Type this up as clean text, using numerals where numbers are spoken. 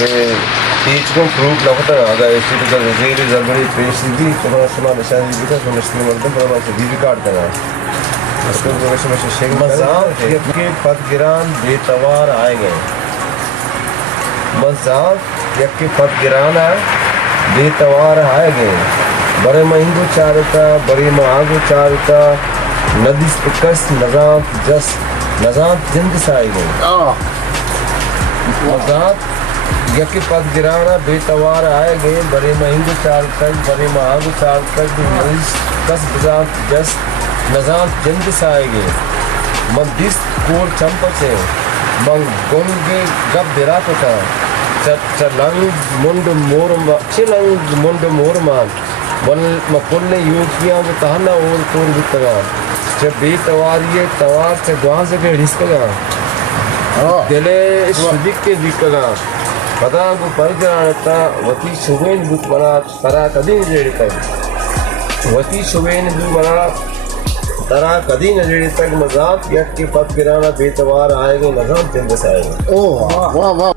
Hiçbir fruit lafı da aga eski de zehri zabri peşindi sonra nişan gibi de sonra Müslümanların bana bir kart da उसको मज़ाक के पदगिरान बेतवार आएंगे मज़ाक के पदगिरान बेतवार आएंगे बड़े महिंदू चारता बड़ी महागु चारता नदी कस नजात जस नजात जिंद से आएंगे मज़ाक यके पदगिराना बेतवार आएंगे बड़े महिंदू चारता बड़े महागु चारता नदी कस नजात जस नजात जंद से आएंगे मदिस कोर चंपचे मंग गोंगे गब बिराता चलंग मुंड मोर चिलंग मुंड मोर मान वन मकुल्ले यूकियां वो तहना और कोर बितगा जब बेतवारिये तवार से ग्वांस के रिस्कगा दिले शुदिक के बिकगा पता को परजनाता वती शुवेन बुत बना तरा कदी रेड़ता वती शुवेन बुत बना तरा कदी नजर तक मजाक यक के पद गिराना बेतवार आएंगे नजाम जिंद से आएंगे। ओ वाह वाह